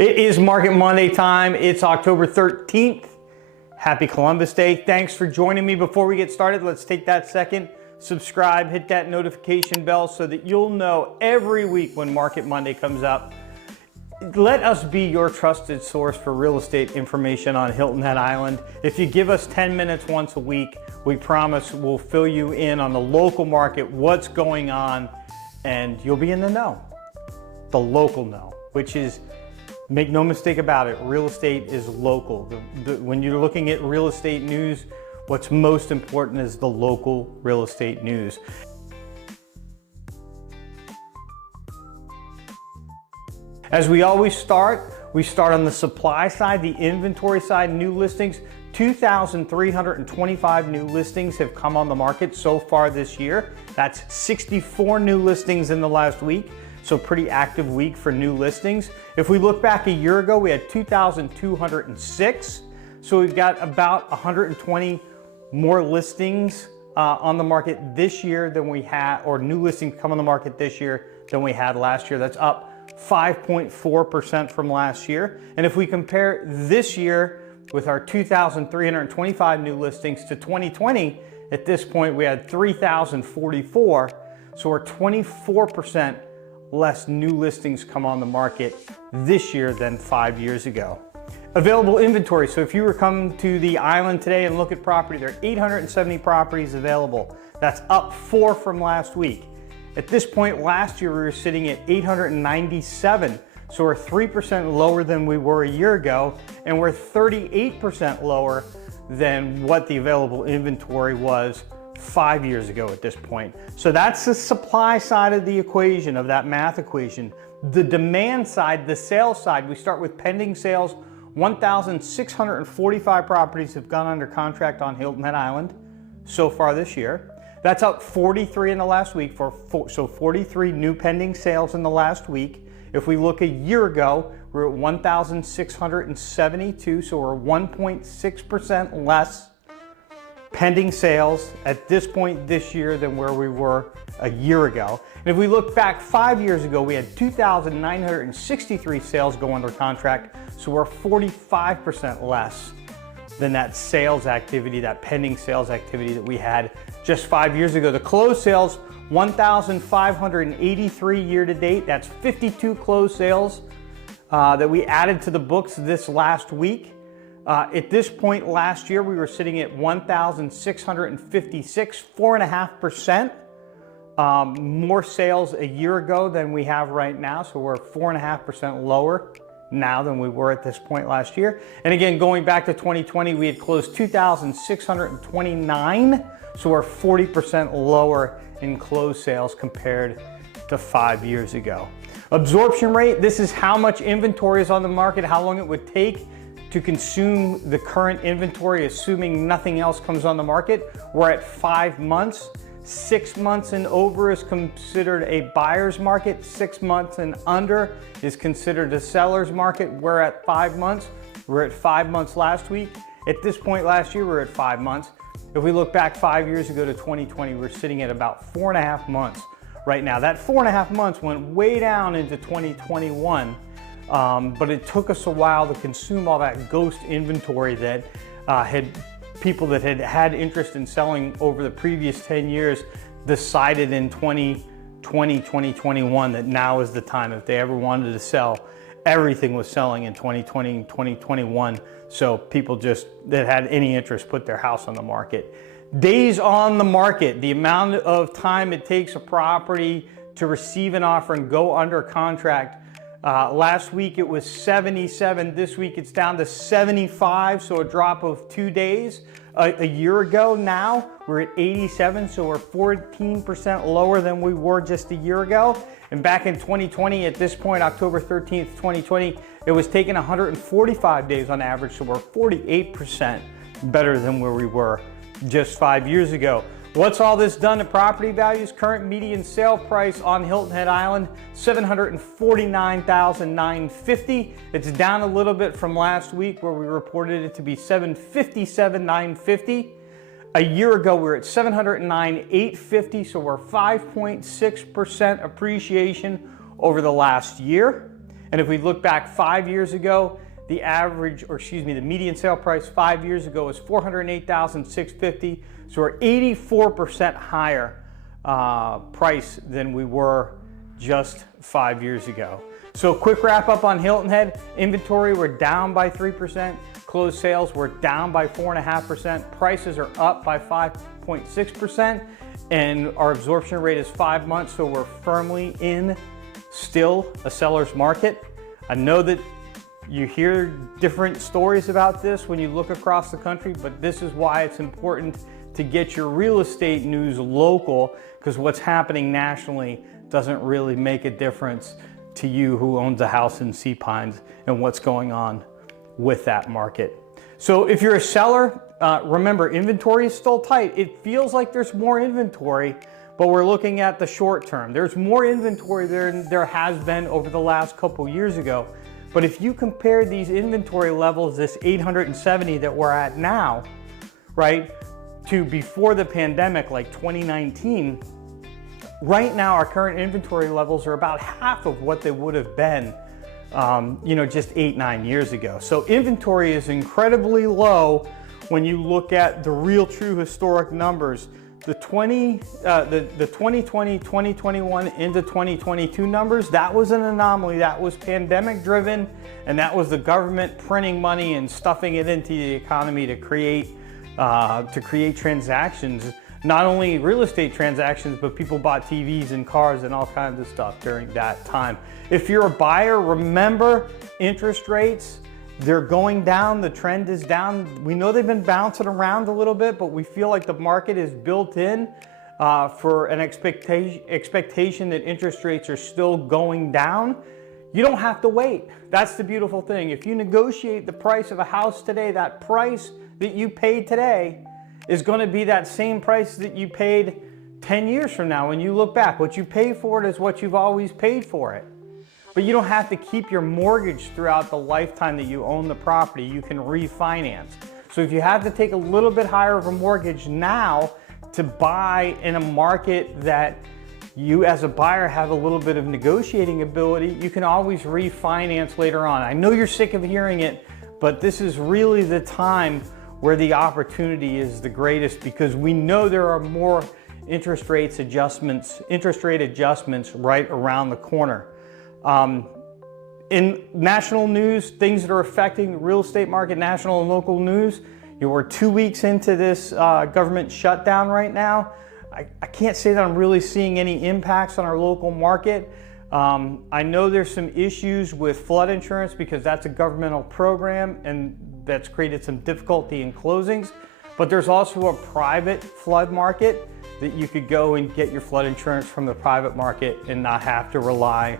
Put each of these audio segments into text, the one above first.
It is Market Monday time. It's October 13th. Happy Columbus Day. Thanks for joining me. Before we get started, let's take that second, subscribe, hit that notification bell so that you'll know every week when Market Monday comes up. Let us be your trusted source for real estate information on Hilton Head Island. If you give us 10 minutes once a week, we promise we'll fill you in on the local market, what's going on, and you'll be in the know. The local know, which is, make no mistake about it, real estate is local. When you're looking at real estate news, what's most important is the local real estate news. As we always start, we start on the supply side, the inventory side, new listings. 2,325 new listings have come on the market so far this year. That's 64 new listings in the last week. So pretty active week for new listings. If we look back a year ago, we had 2,206. So we've got about 120 more listings on the market this year than we had, or new listings come on the market this year than we had last year. That's up 5.4% from last year. And if we compare this year with our 2,325 new listings to 2020, at this point we had 3,044. So we're 24% less new listings come on the market this year than 5 years ago. Available inventory. So if you were coming to the island today and look at property, there are 870 properties available. That's up 4 from last week. At this point last year, we were sitting at 897. So we're 3% lower than we were a year ago, and we're 38% lower than what the available inventory was 5 years ago at this point. So that's the supply side of the equation, of that math equation. The demand side, the sales side, we start with pending sales. 1,645 properties have gone under contract on Hilton Head Island so far this year. That's up 43 in the last week, so 43 new pending sales in the last week. If we look a year ago, we're at 1,672, so we're 1.6% less pending sales at this point this year than where we were a year ago. And if we look back 5 years ago, we had 2,963 sales go under contract, so we're 45% less than that sales activity, that pending sales activity that we had just 5 years ago. The closed sales, 1,583 year to date. That's 52 closed sales that we added to the books this last week. At this point last year, we were sitting at 1,656, 4.5% more sales a year ago than we have right now. So we're 4.5% lower now than we were at this point last year. And again, going back to 2020, we had closed 2,629. So we're 40% lower in closed sales compared to 5 years ago. Absorption rate, this is how much inventory is on the market, how long it would take to consume the current inventory, assuming nothing else comes on the market. We're at 5 months. 6 months and over is considered a buyer's market. 6 months and under is considered a seller's market. We're at 5 months. We're at 5 months last week. At this point last year, we're at 5 months. If we look back 5 years ago to 2020, we're sitting at about 4.5 months right now. That 4.5 months went way down into 2021, but it took us a while to consume all that ghost inventory that people that had interest in selling over the previous 10 years decided in 2020, 2021 that now is the time. If they ever wanted to sell, everything was selling in 2020 and 2021. So people just that had any interest put their house on the market. Days on the market, the amount of time it takes a property to receive an offer and go under contract. Last week it was 77. This week it's down to 75, so a drop of 2 days. A year ago now, we're at 87, so we're 14% lower than we were just a year ago. And back in 2020, at this point, October 13th, 2020, it was taking 145 days on average, so we're 48% better than where we were just 5 years ago. What's all this done to property values? Current median sale price on Hilton Head Island, $749,950. It's down a little bit from last week where we reported it to be $757,950. A year ago, we were at $709,850, so we're 5.6% appreciation over the last year. And if we look back 5 years ago, the average, or excuse me, the median sale price 5 years ago was $408,650. So we're 84% higher price than we were just 5 years ago. So quick wrap up on Hilton Head. Inventory, we're down by 3%. Closed sales, we're down by 4.5%. Prices are up by 5.6%. And our absorption rate is 5 months, so we're firmly in still a seller's market. I know that you hear different stories about this when you look across the country, but this is why it's important to get your real estate news local, because what's happening nationally doesn't really make a difference to you who owns a house in Sea Pines and what's going on with that market. So if you're a seller, remember, inventory is still tight. It feels like there's more inventory, but we're looking at the short term. There's more inventory than there has been over the last couple years ago. But if you compare these inventory levels, this 870 that we're at now, right, to before the pandemic, like 2019, right now our current inventory levels are about half of what they would have been, just 8-9 years ago. So inventory is incredibly low when you look at the real true historic numbers. The 2020, 2021 into 2022 numbers, that was an anomaly. That was pandemic driven, and that was the government printing money and stuffing it into the economy to create transactions. Not only real estate transactions, but people bought TVs and cars and all kinds of stuff during that time. If you're a buyer, remember interest rates, they're going down, the trend is down. We know they've been bouncing around a little bit, but we feel like the market is built in for an expectation that interest rates are still going down. You don't have to wait. That's the beautiful thing. If you negotiate the price of a house today, that price that you paid today is going to be that same price that you paid 10 years from now when you look back. What you pay for it is what you've always paid for it. But you don't have to keep your mortgage throughout the lifetime that you own the property. You can refinance. So if you have to take a little bit higher of a mortgage now to buy in a market that you as a buyer have a little bit of negotiating ability, you can always refinance later on. I know you're sick of hearing it, but this is really the time where the opportunity is the greatest, because we know there are more interest rate adjustments right around the corner. In national news, things that are affecting the real estate market, national and local news, we're 2 weeks into this government shutdown right now. I can't say that I'm really seeing any impacts on our local market. I know there's some issues with flood insurance because that's a governmental program and that's created some difficulty in closings, but there's also a private flood market that you could go and get your flood insurance from the private market and not have to rely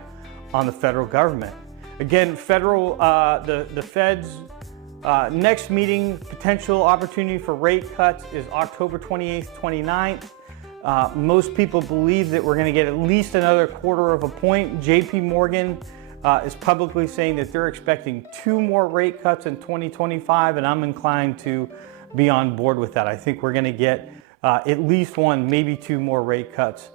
on the federal government. Again, the Fed's next meeting, potential opportunity for rate cuts is October 28th, 29th. Most people believe that we're going to get at least another 1/4 point. JPMorgan is publicly saying that they're expecting 2 more rate cuts in 2025, and I'm inclined to be on board with that. I think we're going to get at least 1, maybe 2 more rate cuts